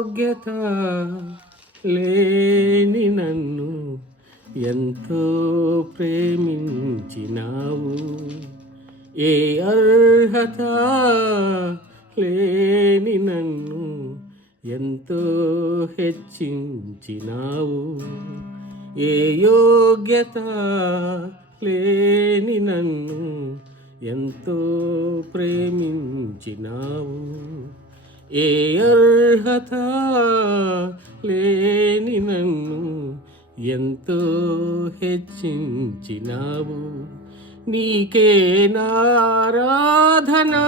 యోగ్యత లేని నన్ను ఎంతో ప్రేమించినావు. ఏ అర్హత లేని నన్ను ఎంతో హెచ్చించినావు. ఏ యోగ్యత లేని నన్ను ఎంతో ప్రేమించినావు. ఏ అర్హత లేని నన్ను ఎంతో హెచ్చించినావు. నీకే నారాధనా,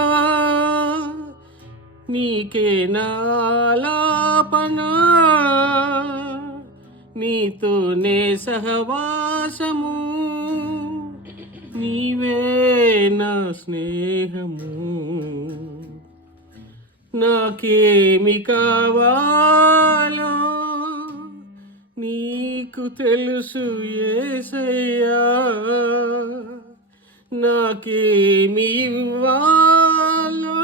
నీకే నాలాపనా, నీతోనే సహవాసము, నీవే నా స్నేహము. నాకేమి కావాలో నీకు తెలుసు యేసయ్యా. నాకేమి ఇవ్వాలో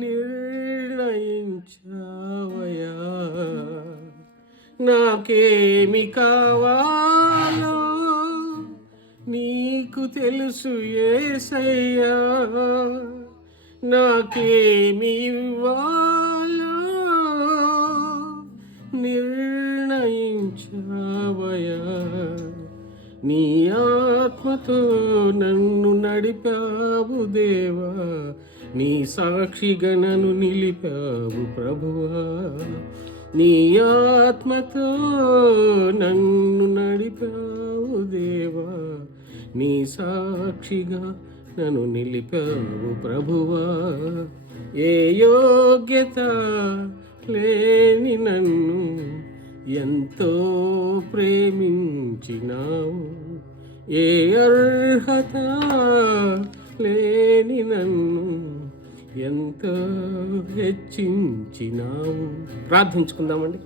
నిర్ణయించావయ్యా. నాకేమి కావాలో నీకు తెలుసు యేసయ్యా. నాకేమి ఇవ్వాలో నిర్ణయించావయ్యా. నీ ఆత్మతో నన్ను నడిపావు దేవా, నీ సాక్షిగా నన్ను నిలిపావు ప్రభువా. నీ ఆత్మతో నన్ను నడిపావు దేవా, నీ సాక్షిగా నన్ను నిలిపావు ప్రభువా. ఏ యోగ్యత లేని నన్ను ఎంతో ప్రేమించినావు. ఏ అర్హత లేని నన్ను ఎంతో హెచ్చించినావు. ప్రార్థించుకుందామండి.